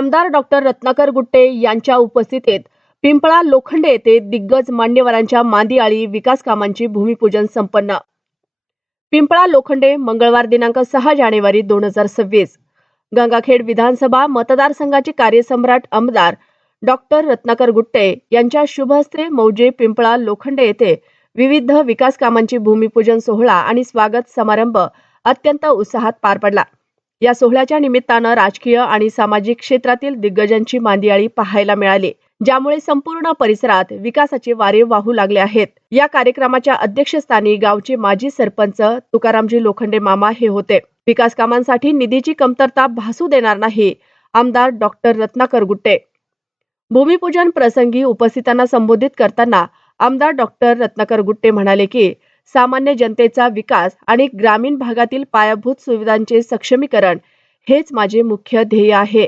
आमदार डॉक्टर रत्नाकर गुट्टे यांच्या उपस्थितीत पिंपळा लोखंडे येथे दिग्गज मान्यवरांच्या मांदियाळी विकास कामांची भूमिपूजन संपन्न. पिंपळा लोखंडे मंगळवार दिनांक सहा जानेवारी दोन हजार सव्वीस. गंगाखेड विधानसभा मतदारसंघाचे कार्यसम्राट आमदार डॉक्टर रत्नाकर गुट्टे यांच्या शुभहस्ते मौजे पिंपळा लोखंडे येथे विविध विकास कामांची भूमिपूजन सोहळा आणि स्वागत समारंभ अत्यंत उत्साहात पार पडला. या सोहळ्याच्या निमित्तानं राजकीय आणि सामाजिक क्षेत्रातील दिग्गजांची मांदियाळी पाहायला मिळाली. ज्यामुळे संपूर्ण परिसरात विकासाचे वारे वाहू लागले आहेत. या कार्यक्रमाच्या अध्यक्षस्थानी गावचे माजी सरपंच तुकारामजी लोखंडे मामा हे होते. विकास कामांसाठी निधीची कमतरता भासू देणार नाही आमदार डॉक्टर रत्नाकर गुट्टे. भूमिपूजन प्रसंगी उपस्थितांना संबोधित करताना आमदार डॉक्टर रत्नाकर गुट्टे म्हणाले की सामान्य जनतेचा विकास आणि ग्रामीण भागातील पायाभूत सुविधांचे सक्षमीकरण हेच माझे मुख्य ध्येय आहे.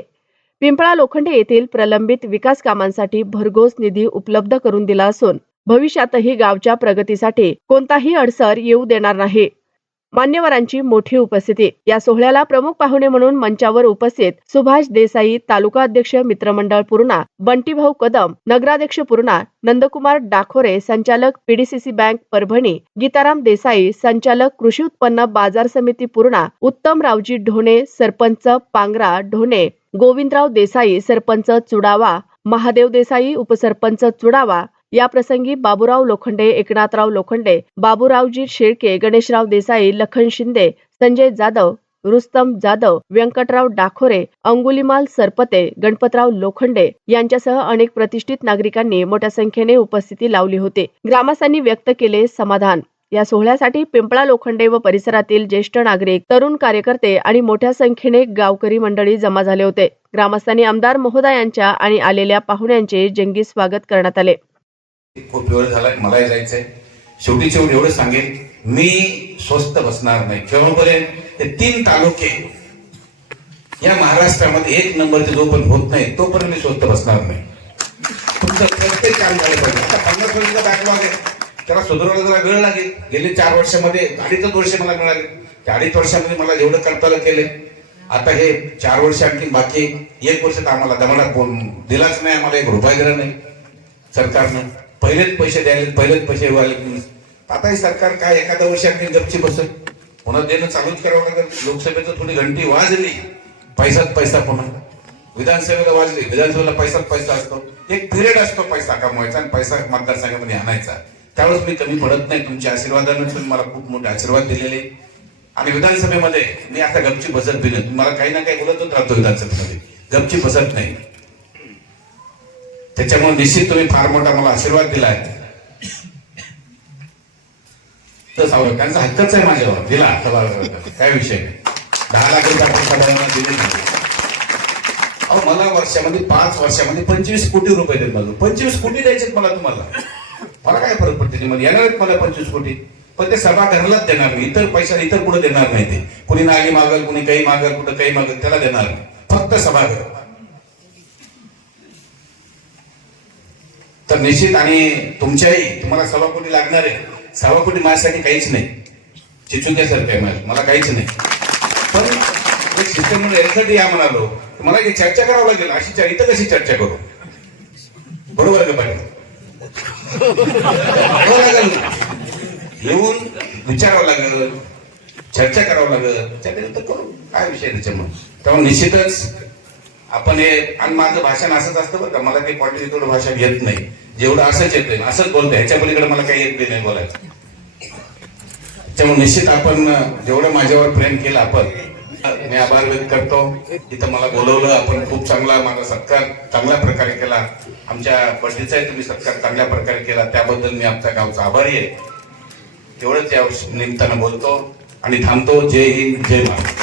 पिंपळा लोखंडे येथील प्रलंबित विकास कामांसाठी भरघोस निधी उपलब्ध करून दिला असून भविष्यातही गावच्या प्रगतीसाठी कोणताही अडसर येऊ देणार नाही. मान्यवरांची मोठी उपस्थिती. या सोहळ्याला प्रमुख पाहुणे म्हणून मंचावर उपस्थित सुभाष देसाई तालुका अध्यक्ष मित्रमंडळ पूर्णा बंटीभाऊ कदम नगराध्यक्ष पूर्णा नंदकुमार डाखोरे संचालक पीडीसीसी बँक परभणी गीताराम देसाई संचालक कृषी उत्पन्न बाजार समिती पूर्णा उत्तम रावजी ढोणे सरपंच पांगरा ढोणे गोविंदराव देसाई सरपंच चुडावा महादेव देसाई उपसरपंच चुडावा याप्रसंगी बाबूराव लोखंडे एकनाथराव लोखंडे बाबूरावजी शेळके गणेशराव देसाई लखन शिंदे संजय जाधव रुस्तम जाधव व्यंकटराव डाखोरे अंगुलीमाल सरपते गणपतराव लोखंडे यांच्यासह अनेक प्रतिष्ठित नागरिकांनी मोठ्या संख्येने उपस्थिती लावली होती. ग्रामस्थांनी व्यक्त केले समाधान. या सोहळ्यासाठी पिंपळा लोखंडे व परिसरातील ज्येष्ठ नागरिक तरुण कार्यकर्ते आणि मोठ्या संख्येने गावकरी मंडळी जमा झाले होते. ग्रामस्थांनी आमदार महोदयांच्या आणि आलेल्या पाहुण्यांचे जंगी स्वागत करण्यात आले. खूप वेळ झालाय मलाही जायचंय. शेवटी शेवटी एवढं सांगेन मी स्वस्त बसणार नाही. केव्हापर्यंत ते तीन तालुके या महाराष्ट्रामध्ये एक नंबरचे जो पण होत नाही तोपर्यंत मी स्वस्त बसणार नाही. तुमचं प्रत्येक काम झालं पाहिजे. आता पन्नास वर्षाचा बॅकलॉग आहे. त्याला सुधारवायला जरा वेळ लागेल. गेले चार वर्षामध्ये अडीचच वर्ष मला मिळाले. त्या अडीच वर्षामध्ये मला जेवढं करता केले आता हे चार वर्ष आणखी बाकी एक वर्ष तर आम्हाला दमाला कोण दिलाच नाही आम्हाला एक रुपया दिला नाही सरकारनं. पहिलेच पैसे द्यायला पहिलेच पैसे व्हायला आता हे सरकार काय एखाद्या वर्षात गपची बसत पुन्हा देणं चालूच करावं लागेल. लोकसभेचं थोडी घंटी वाजली. पैसाच पैसा पुन्हा. विधानसभेला वाजली. विधानसभेला पैसाच पैसा असतो. एक पिरियड असतो पैसा कमवायचा आणि पैसा मतदारसंघामध्ये आणायचा. त्यावेळेस मी कमी पडत नाही. तुमच्या आशीर्वादाने तुम्ही मला खूप मोठे आशीर्वाद दिलेले. आणि विधानसभेमध्ये मी आता गपची बसत बी नाही. तुम्हाला काही ना काही बोलतच राहतो विधानसभेमध्ये. गपची बसत नाही. त्याच्यामुळे निश्चित तुम्ही फार मोठा मला आशीर्वाद दिलाय. तर त्यांचा हक्कच आहे माझ्यावर दिला आता काय विषय नाही. दहा लाख रुपये दिले नाही. अहो मला वर्षामध्ये पाच वर्षामध्ये पंचवीस कोटी रुपये देत मला पंचवीस कोटी द्यायचे मला तुम्हाला. मला काय फरक पडते? त्यामध्ये येणार आहेत मला पंचवीस कोटी. पण ते सभागृहालाच देणार नाही. इतर पैसा इतर कुठे देणार नाही ते. कुणी नाली मागल कुणी काही मागल कुठं काही मागल त्याला देणार नाही. फक्त सभागृह. तर निश्चित आणि तुमच्याही तुम्हाला सव्वा कोटी लागणार आहे. सव्वा कोटी माझ्यासाठी काहीच नाही. चिचुक्यासारखं आहे माझं मला काहीच नाही. पण एक शिक्षण म्हणून यासाठी या म्हणालो. मला ही चर्चा करावं लागेल. अशी इथं कशी चर्चा करू? बरोबर आहे का पाटील? लागेल येऊन विचारावं लागेल. चर्चा करावं लागेल. त्याच्यानंतर करू. काय विषय त्याच्यामुळे? त्यामुळे निश्चितच आपण हे आणि माझं भाषण असंच असतं बरं का मला काही पॉलिटिकल तेवढं भाषण येत नाही. जेवढं असंच येतंय असंच बोलतोय ह्याच्या पलीकडे मला काही येत बी नाही बोलायचं त्यामुळे निश्चित आपण जेवढं माझ्यावर प्रेम केलं आपण मी आभार व्यक्त करतो. इथं मला बोलवलं आपण खूप चांगला माझा सत्कार चांगल्या प्रकारे केला. आमच्या बर्थडेचाही तुम्ही सत्कार चांगल्या प्रकारे केला त्याबद्दल मी आमच्या गावचा आभारी आहे. तेवढंच या निमित्तानं बोलतो आणि थांबतो. जय हिंद जय महाराष्ट्र